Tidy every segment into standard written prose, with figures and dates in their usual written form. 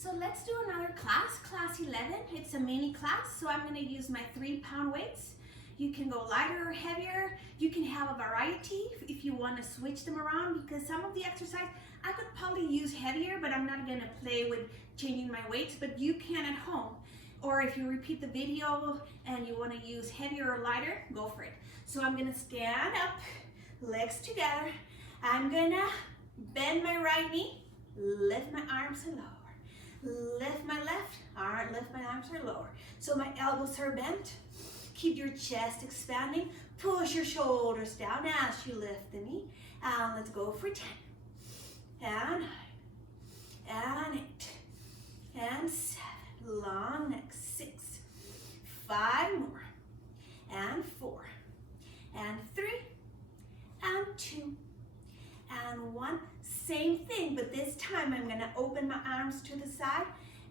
So let's do another class, class 11. It's a mini class, so I'm gonna use my 3-pound weights. You can go lighter or heavier. You can have a variety if you wanna switch them around, because some of the exercise, I could probably use heavier, but I'm not gonna play with changing my weights, but you can at home. Or if you repeat the video and you wanna use heavier or lighter, go for it. So I'm gonna stand up, legs together. I'm gonna bend my right knee, lift my arms and lower. Lift my left arm, lift my arms are lower. So my elbows are bent. Keep your chest expanding. Push your shoulders down as you lift the knee. And let's go for 10. And 9. And 8. And 7. Long neck. 6. 5 more. And 4. And 3. And 2. And 1. Same thing, but this time I'm gonna open my arms to the side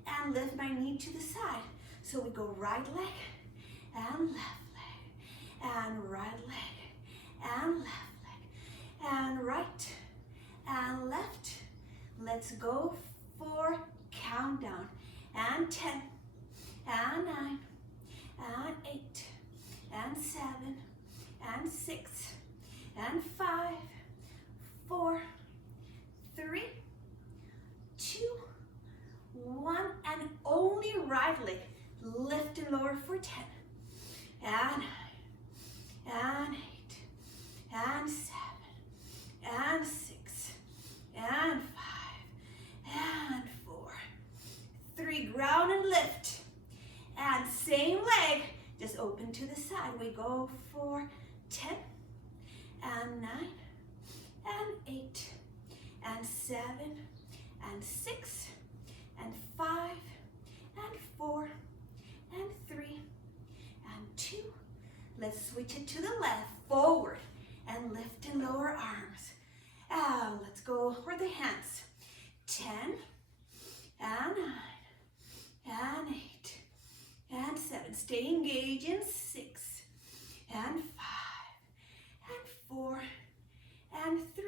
and lift my knee to the side. So we go right leg and left leg and right leg and left leg and right and left. Let's go for countdown. And 10 and 9 and 8 and 7 and 6 and 5, 4, 3, 2, 1, and only right leg. Lift and lower for 10, and 9, and 8, and 7, and 6, and 5, and 4, 3, ground and lift. And same leg, just open to the side. We go for 10, and 9, and 8, and 7, and 6, and 5, and 4, and 3, and 2. Let's switch it to the left, forward, and lift and lower arms. And let's go for the hands. 10, and 9, and 8, and 7. Stay engaged in 6, and 5, and 4, and 3,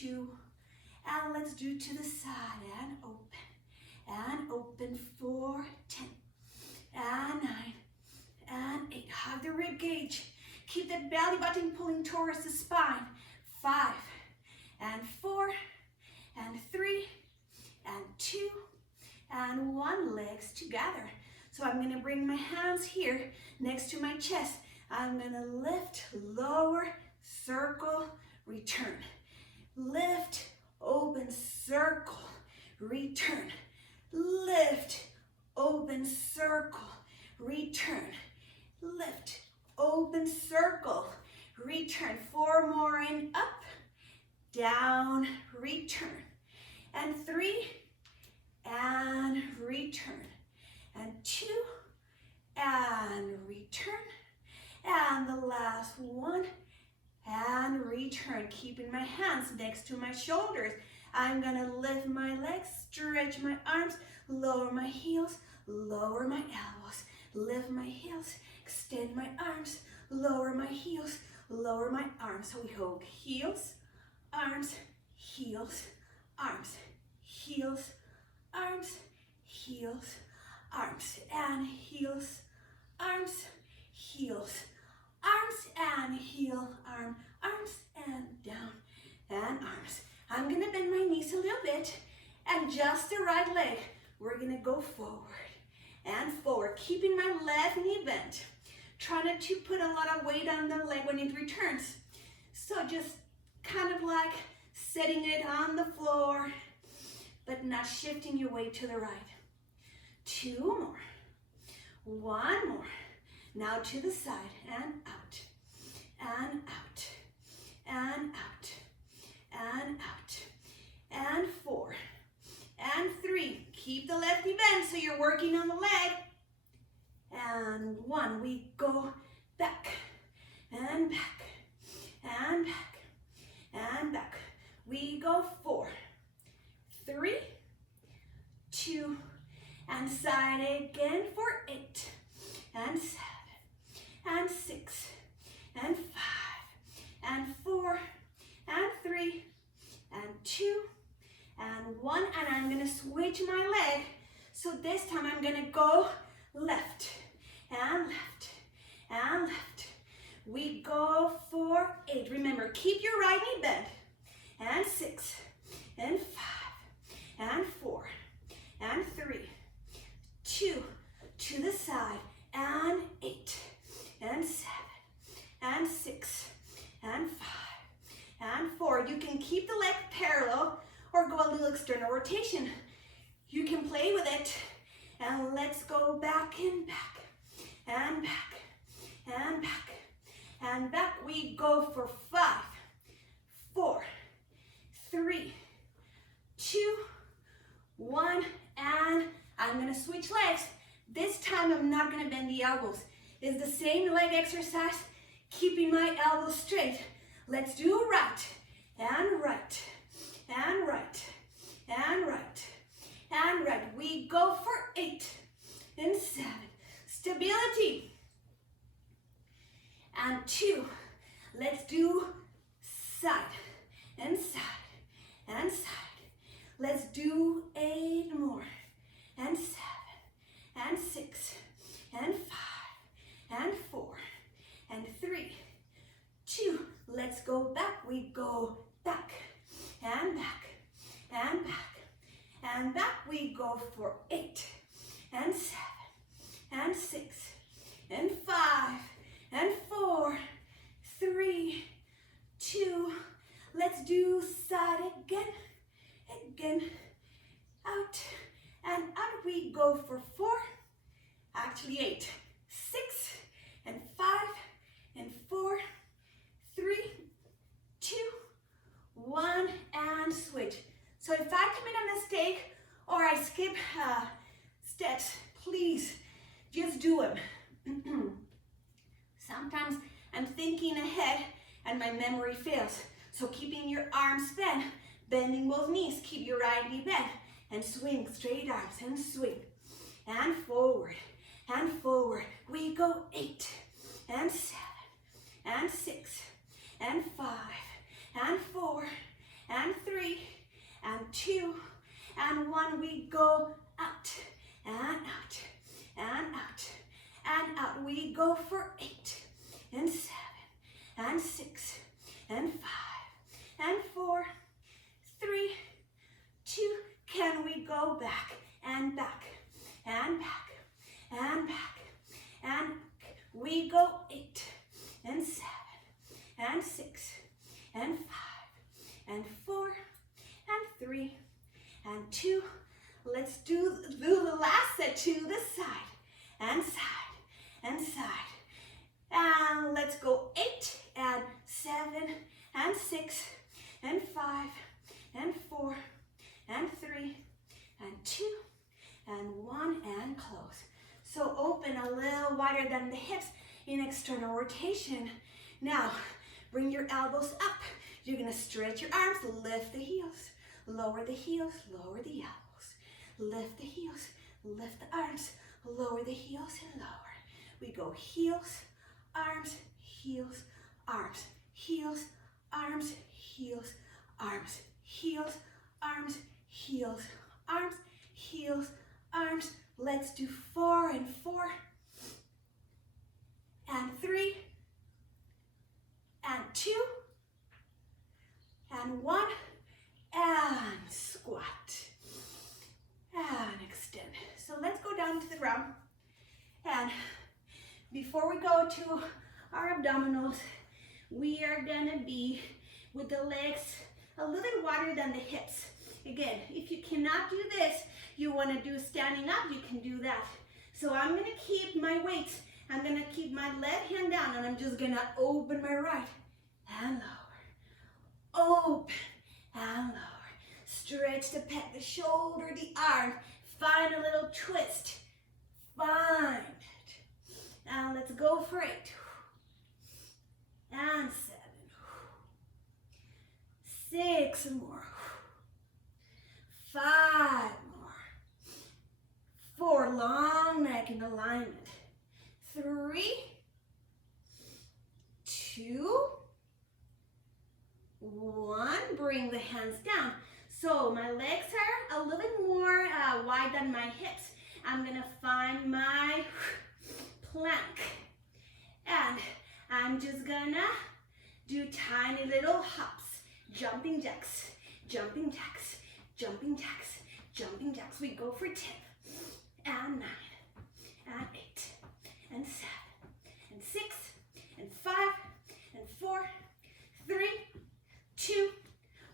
2, and let's do to the side and open for 10 and 9 and 8. Hug the rib cage. Keep that belly button pulling towards the spine. 5 and 4 and 3 and 2 and 1. Legs together. So I'm going to bring my hands here next to my chest. I'm going to lift, lower, circle, return. Lift, open, circle, return. Lift, open, circle, return. Lift, open, circle, return. 4 more and up, down, return. And 3, and return. And 2, and return. And the last one, and return. Keeping my hands next to my shoulders. I'm gonna lift my legs, stretch my arms, lower my heels, lower my elbows, lift my heels, extend my arms, lower my heels, lower my arms. So we hold heels, arms, heels, arms, heels, arms, heels, arms, and heels, arms, heels, arms, and heel, arm, arms, and down, and arms. I'm gonna bend my knees a little bit, and just the right leg. We're gonna go forward and forward, keeping my left knee bent. Try not to put a lot of weight on the leg when it returns. So just kind of like setting it on the floor, but not shifting your weight to the right. 2 more, 1 more. Now to the side and out, and out, and out, and out, and 4, and 3. Keep the left knee bent so you're working on the leg. And 1, we go back, and back, and back, and back. We go 4, 3, 2, and side again for 8, and 7, and 6, and 5, and 4, and 3, and 2, and one, and I'm gonna switch my leg. So this time I'm gonna go left, and left, and left. We go for 8. Remember, keep your right knee bent. And 6, and 5, and 4, and 3, 2, to the side, and 8, and 7, and 6, and 5, and 4. You can keep the leg parallel or go a little external rotation. You can play with it. And let's go back and back, and back, and back, and back. We go for 5, 4, 3, 2, 1, and I'm gonna switch legs. This time I'm not gonna bend the elbows. It's the same leg exercise, keeping my elbows straight. Let's do right, and right, and right, and right, and right. We go for 8, and 7, stability, and 2. Let's do side, and side, and side. Let's do 8 more, and 7, and 6, and 5, and 4, and 3, 2. Let's go back. We go back, and back, and back, and back. We go for 8, and 7, and 6, and 5, and 4, 3, 2. Let's do side again, again, out, and out. We go for 4, actually 8, 6, and 5, and 4, 3, 2, 1, and switch. So if I commit a mistake or I skip steps, please just do them. Sometimes I'm thinking ahead and my memory fails. So keeping your arms bent, bending both knees, keep your right knee bent, and swing, straight arms, and swing, and forward, and forward. We go 8, and 7, and 6, and 5, and 4, and 3, and 2, and 1. We go out, and out, and out, and out. We go for 8, and 7, and 6, and 5, and 4, 3, 2. Can we go back, and back, and back, and back, and back. We go 8, and 7, and 6, and 5, and 4, and 3, and 2. Let's do the last set to the side, and side, and side. And let's go 8, and 7, and 6, and 5, and 4, and 3, and 2, and 1, and close. So open a little wider than the hips in external rotation. Now, bring your elbows up. You're gonna stretch your arms, lift the heels, lower the heels, lower the elbows. Lift the heels, lift the arms, lower the heels and lower. We go heels, arms, heels, arms, heels, arms, heels, arms, heels, arms, heels, arms, heels, arms. Let's do 4, and 4, and 3, and 2, and 1, and squat, and extend. So let's go down to the ground, and before we go to our abdominals, we are gonna be with the legs a little wider than the hips. Again, if you cannot do this, you wanna do standing up, you can do that. So I'm gonna keep my weights, I'm gonna keep my left hand down, and I'm just gonna open my right and lower. Open and lower. Stretch the pec, the shoulder, the arm. Find a little twist. Find it. Now let's go for 8. And 7. 6 more. 5 more. 4, long neck in alignment. 3, 2, 1. Bring the hands down. So my legs are how wide are my hips. I'm gonna find my plank. And I'm just gonna do tiny little hops. Jumping jacks, jumping jacks, jumping jacks, jumping jacks. We go for 10, and 9, and 8, and 7, and 6, and 5, and 4, 3, 2,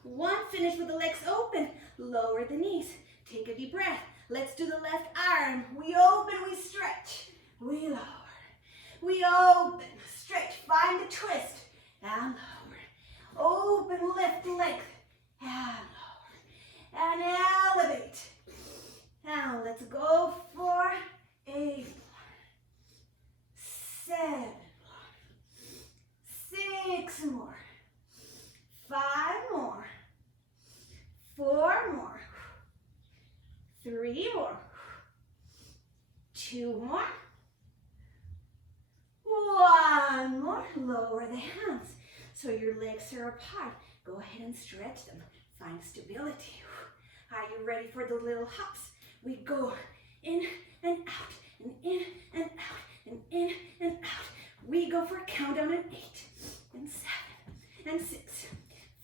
1. Finish with the legs open. Lower the knees. Take a deep breath. Let's do the left arm. We open, we stretch. We lower. We open, stretch. Find the twist. And lower. Open, lift, length. And lower. And elevate. Now let's go for 8 more. 7 more. 6 more. 5 more. 4 more. 3 more. 2 more. 1 more. Lower the hands so your legs are apart. Go ahead and stretch them. Find stability. Are you ready for the little hops? We go in and out, and in and out, and in and out. We go for a countdown in 8, and 7, and 6,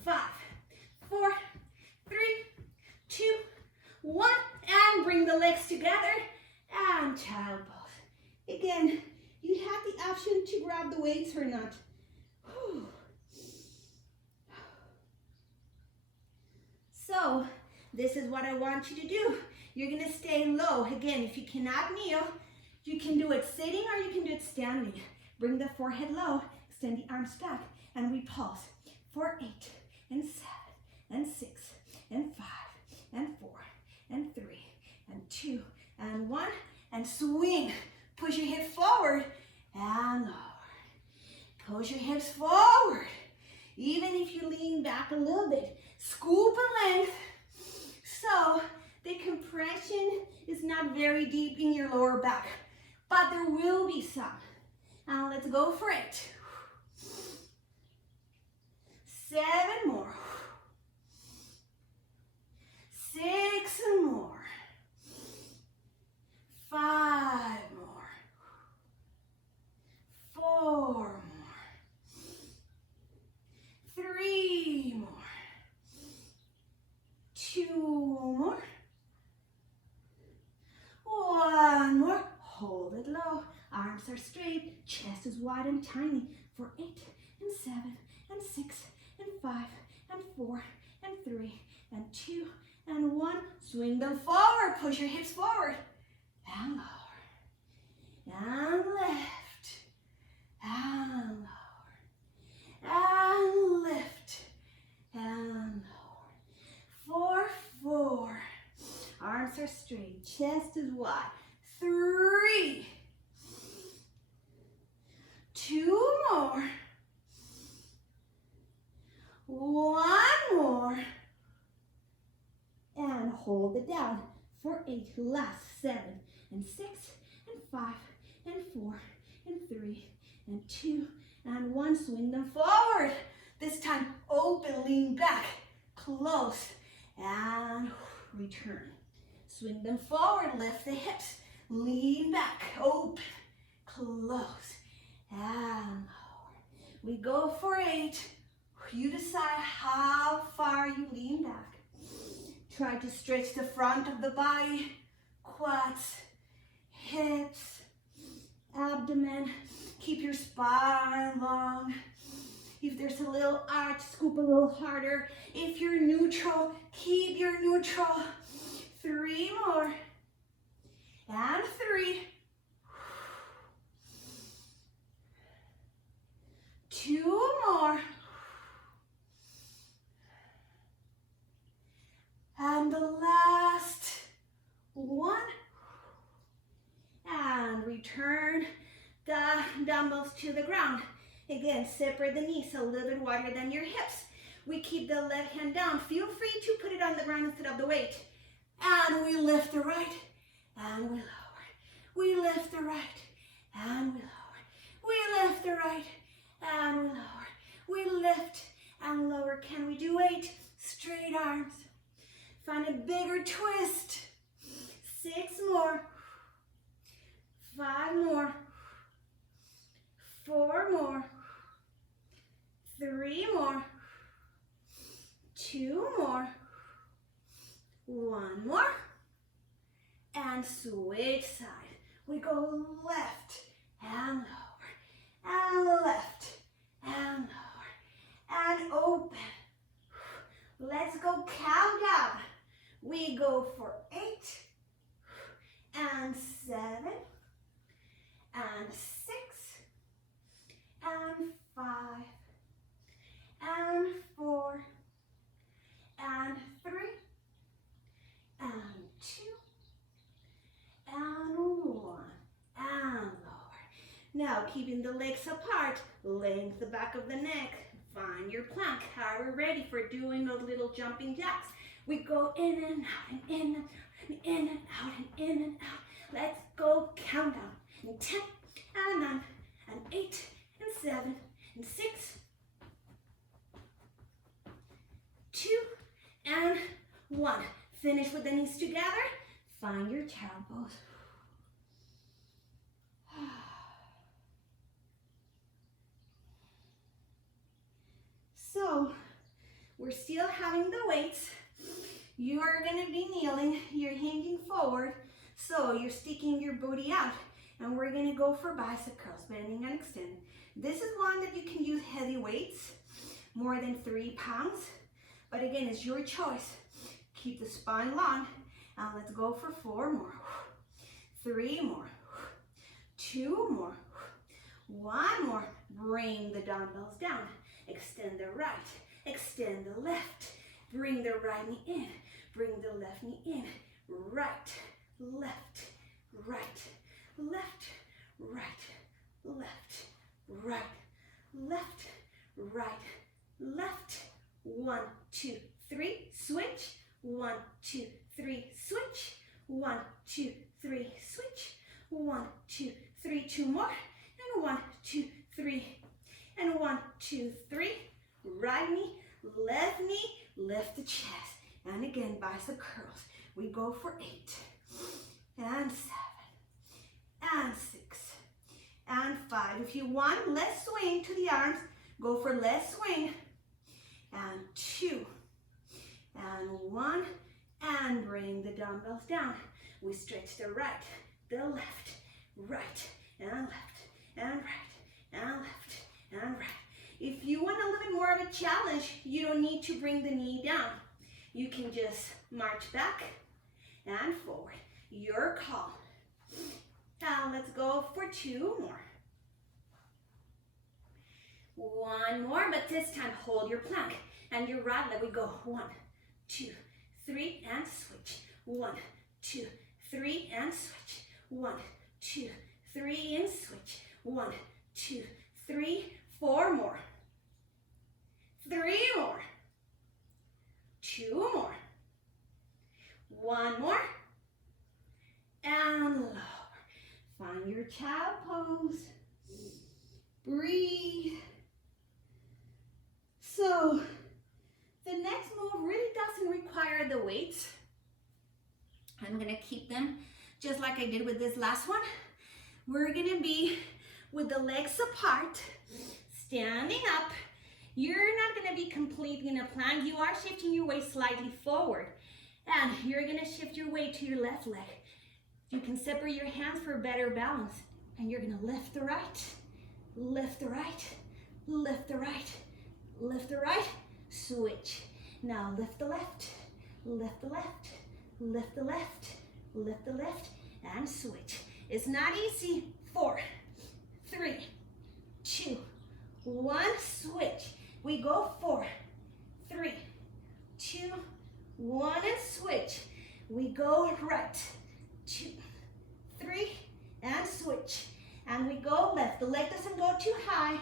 5, 4, 3, 2, 1, and bring the legs together, and child pose. Again, you have the option to grab the weights or not. Whew. So, this is what I want you to do. You're gonna stay low. Again, if you cannot kneel, you can do it sitting or you can do it standing. Bring the forehead low, extend the arms back, and we pulse for 8, and 7, and 6, and 5, and 4, and 3, and 2, and 1, and swing. Push your hips forward, and lower. Push your hips forward. Even if you lean back a little bit, scoop a length. So the compression is not very deep in your lower back, but there will be some. Now let's go for it. 7 more. 6 more. 5 more. 4 more. 3 more. 2 more. 1 more. Hold it low. Arms are straight. Chest is wide and tiny for 8, and 7, and 6, and 5, and 4, and 3, and 2, and 1. Swing them forward. Push your hips forward. And lower. And left. And lower. And lift. And lower. 4, 4. Arms are straight. Chest is wide. 3. 2 more. 1 more. And hold it down for 8. Last 7, and 6, and 5, and 4, and 3, and 2, and 1. Swing them forward. This time, open, lean back, close, and return. Swing them forward, lift the hips, lean back, open, close, and lower. We go for 8. You decide how far you lean back. Try to stretch the front of the body, quads, hips, abdomen. Keep your spine long. If there's a little arch, scoop a little harder. If you're neutral, keep your neutral. 3 more. And 3. 2 more. And the last 1. And return the dumbbells to the ground. Again, separate the knees a little bit wider than your hips. We keep the left hand down. Feel free to put it on the ground instead of the weight. And we lift the right, and we lower. We lift the right, and we lower. We lift the right, and we lower. We lift and lower. Can we do 8? Straight arms. Find a bigger twist. 6 more, 5 more, 4 more, 3 more, 2 more, 1 more, and switch side. We go left and lower, and left and lower, and open. Let's go count down. We go for 8, and 7, and 6, and 5, and 4, and 3, and 2, and 1, and lower. Now keeping the legs apart, length the back of the neck, find your plank. Are we ready for doing those little jumping jacks? We go in and out, and in and out, and in and out, and in and out. Let's go count down. And 10, and 9, and 8, and 7, and 6, 2, and 1. Finish with the knees together. Find your child pose. So, we're still having the weights. You are going to be kneeling. You're hinging forward. So, you're sticking your booty out. And we're going to go for bicep curls, bending and extending. This is one that you can use heavy weights, more than 3 pounds. But again, it's your choice. Keep the spine long. And let's go for 4 more. 3 more. 2 more. 1 more. Bring the dumbbells down. Extend the right. Extend the left. Bring the right knee in. Bring the left knee in. Right, left, right, left, right, left, right, left, right, left. 1, 2, 3, switch. 1, 2, 3, switch. 1, 2, 3, switch. 1, 2, 3, 2 more. And 1, 2, 3. And 1, 2, 3. Right knee, lift the chest. And again, bicep curls. We go for 8, and 7, and 6, and 5. If you want less swing to the arms, go for less swing. And 2, and 1, and bring the dumbbells down. We stretch the right, the left, right, and left, and right, and left, and right. If you want a little bit more of a challenge, you don't need to bring the knee down. You can just march back and forward. Your call. Now let's go for 2 more. 1 more, but this time hold your plank. And your right leg, we go 1, 2, 3, and switch. 1, 2, 3, and switch. 1, 2, 3, and switch. 1, 2, 3, 4 more. 3 more. 2 more. 1 more. And lower. Find your child pose. Breathe. So, the next move really doesn't require the weights. I'm going to keep them just like I did with this last one. We're going to be with the legs apart, standing up. You're not going to be completely in a plank. You are shifting your weight slightly forward. And you're going to shift your weight to your left leg. You can separate your hands for better balance. And you're going to lift the right, lift the right, lift the right, lift the right, switch. Now lift the left, lift the left, lift the left, lift the left, and switch. It's not easy. 4, 3, 2, 1, switch. We go 4, 3, 2, 1, and switch. We go right, 2, 3, and switch. And we go left. The leg doesn't go too high.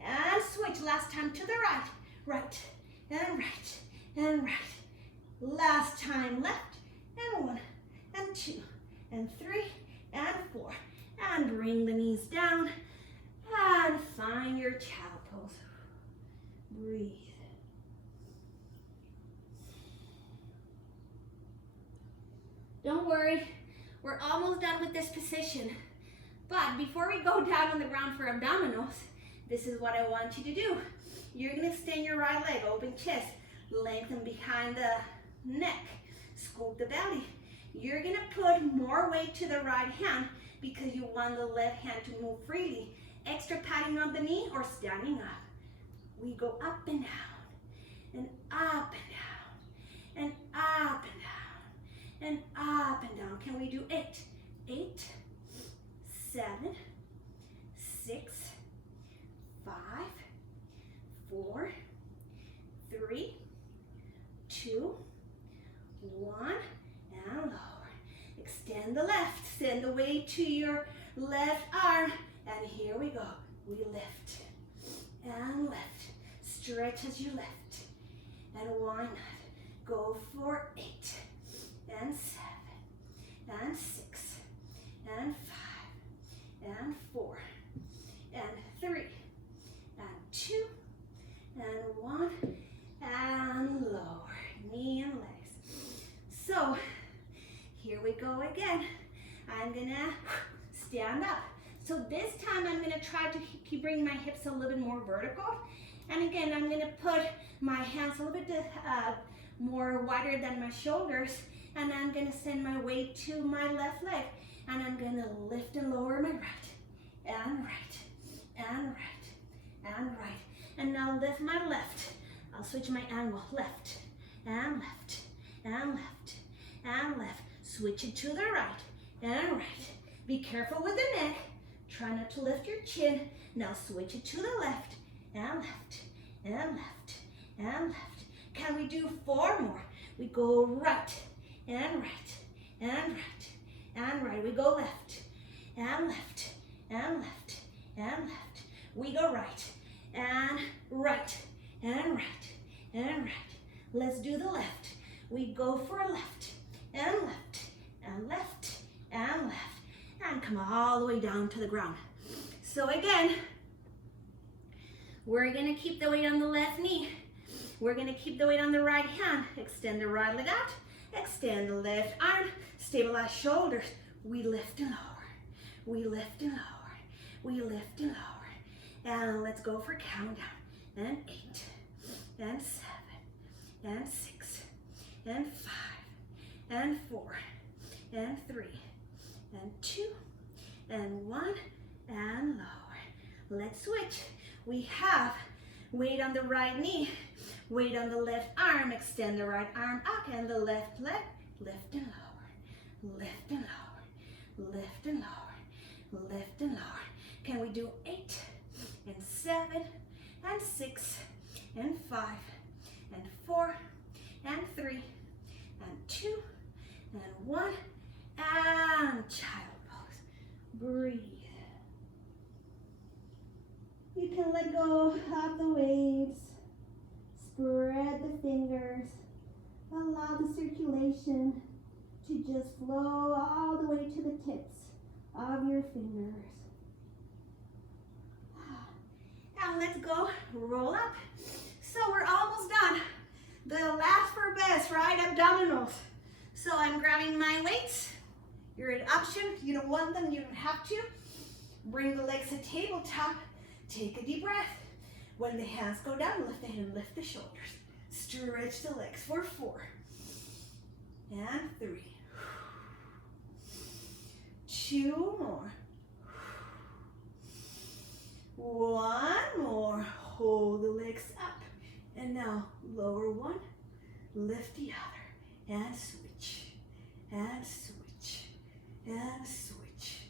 And switch. Last time to the right. Right, and right, and right. Last time left, and 1, and 2, and 3, and 4. And bring the knees down. And find your child pose. Breathe. Don't worry, we're almost done with this position. But before we go down on the ground for abdominals, this is what I want you to do. You're gonna extend your right leg, open chest, lengthen behind the neck, scoop the belly. You're gonna put more weight to the right hand because you want the left hand to move freely. Extra padding on the knee or standing up. We go up and down, and up and down, and up and down, and up and down. Can we do 8? 8, 7, 6, 5, 4, 3, 2, 1, and lower. Extend the left, send the weight to your left arm, and here we go. We lift and lift. Stretch as you lift. And why not? Go for 8 and 7 and 6 and 5 and 4 and 3 and 2 and 1 and lower. Knee and legs. So here we go again. I'm gonna stand up. So this time I'm gonna try to keep bringing my hips a little bit more vertical. And again, I'm gonna put my hands a little bit more wider than my shoulders. And I'm gonna send my weight to my left leg. And I'm gonna lift and lower my right. And right, and right, and right. And now lift my left. I'll switch my angle. Left, and left, and left, and left. Switch it to the right, and right. Be careful with the neck. Try not to lift your chin. Now switch it to the left, and left, and left, and left. Can we do 4 more? We go right, and right, and right, and right. We go left, and left, and left, and left. We go right, and right, and right, and right. Let's do the left. We go for a left, and left, and left, and left. And come all the way down to the ground. So again, we're gonna keep the weight on the left knee. We're gonna keep the weight on the right hand. Extend the right leg out. Extend the left arm. Stabilize shoulders. We lift and lower. We lift and lower. We lift and lower. And let's go for countdown. And 8, and 7, and 6, and 5, and 4, and 3, and 2, and 1, and lower. Let's switch. We have weight on the right knee, weight on the left arm. Extend the right arm up and the left leg. Lift and lower, lift and lower, lift and lower, lift and lower. Can we do 8, and 7, and 6, and 5, and 4, and 3, and 2, and 1, and child pose. Breathe. You can let go of the waves. Spread the fingers. Allow the circulation to just flow all the way to the tips of your fingers. Now let's go roll up. So we're almost done. The last for best, right? Abdominals. So I'm grabbing my weights. You're an option. You don't want them, you don't have to. Bring the legs to tabletop. Take a deep breath. When the hands go down, lift the head and lift the shoulders. Stretch the legs for 4 and 3. 2 more. 1 more. Hold the legs up. And now lower one, lift the other, and switch, and switch, and switch,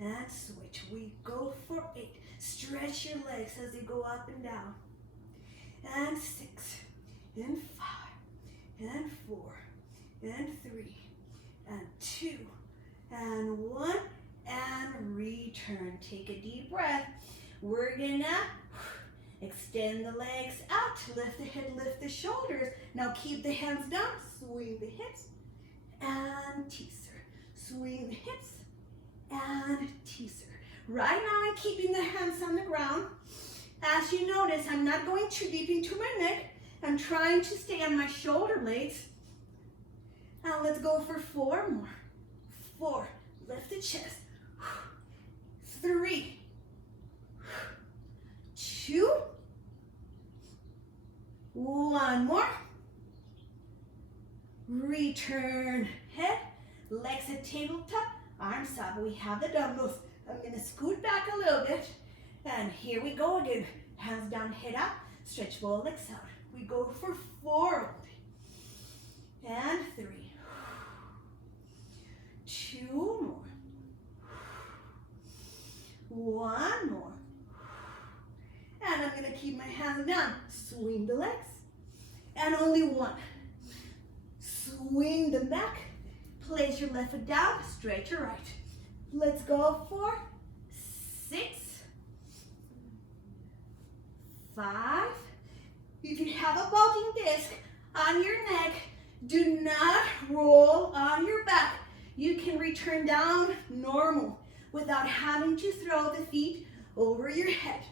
and switch. We go for 8. Stretch your legs as they go up and down. And 6, and 5, and 4, and 3, and 2, and 1, and return. Take a deep breath. We're gonna extend the legs out. Lift the head, lift the shoulders. Now keep the hands down. Swing the hips and teaser. Swing the hips and teaser. Right now I'm keeping the hands on the ground. As you notice, I'm not going too deep into my neck. I'm trying to stay on my shoulder blades. Now let's go for 4 more. 4, lift the chest. 3, 2, 1 more. Return head, legs at tabletop, arms up. We have the dumbbells. I'm gonna scoot back a little bit. And here we go again. Hands down, head up, stretch both legs out. We go for 4 only. And 3. 2 more. 1 more. And I'm gonna keep my hands down. Swing the legs. And only 1. Swing them back. Place your left foot down, stretch your right. Let's go for 6, 5. If you have a bulging disc on your neck, do not roll on your back. You can return down normal without having to throw the feet over your head.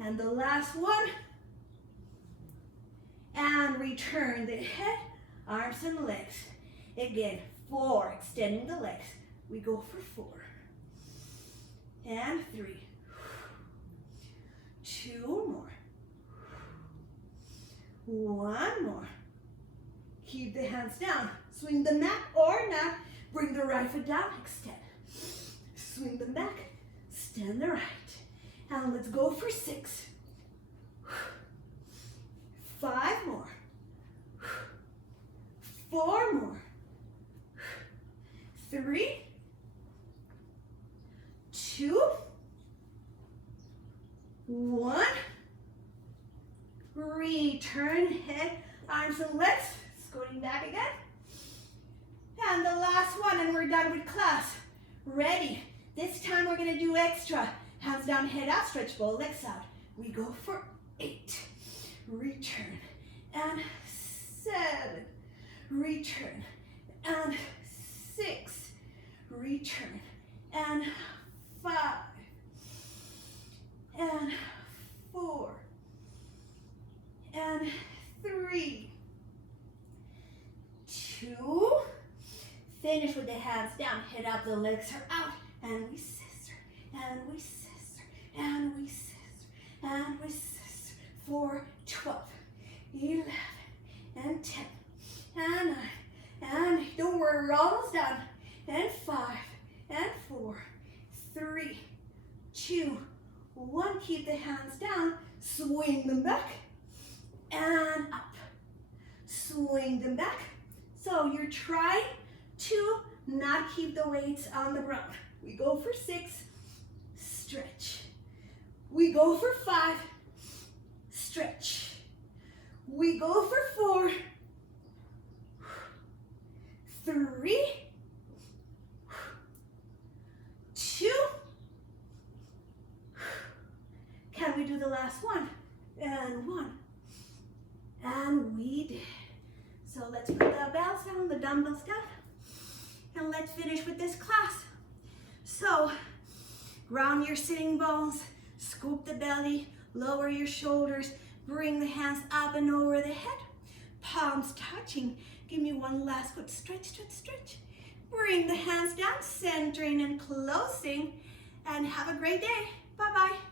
And the last one. And return the head, arms and legs. Again, 4, extending the legs. We go for 4. And 3. 2 more. 1 more. Keep the hands down. Swing them back or not. Bring the right foot down, extend. Swing them back, stand the right. And let's go for 6. 5 more. 4 more. 3, 2, 1. Return head, arms and legs. Scooting back again. And the last one, and we're done with class. Ready. This time we're going to do extra. Hands down, head up, stretch both legs out. We go for 8. Return. And 7. Return. And 6. Return. And 5. And 4. And 3. 2. Finish with the hands down, head up, the legs are out, and we scissor, and we scissor, and we scissor, and we scissor. 4, 12, 11, and 10, and 9, and don't worry, we're almost done. And 5, and 4, 3, 2, 1. Keep the hands down, swing them back, and up. Swing them back. So you're trying to not keep the weights on the ground. We go for 6, stretch. We go for 5, stretch. We go for 4, 3, 2. Can we do the last one? And 1. And we did. So let's put the bells down, the dumbbells down. And let's finish with this class. So, ground your sitting bones, scoop the belly, lower your shoulders, bring the hands up and over the head, palms touching. Give me one last good stretch, stretch, stretch. Bring the hands down, centering and closing, and have a great day. Bye-bye.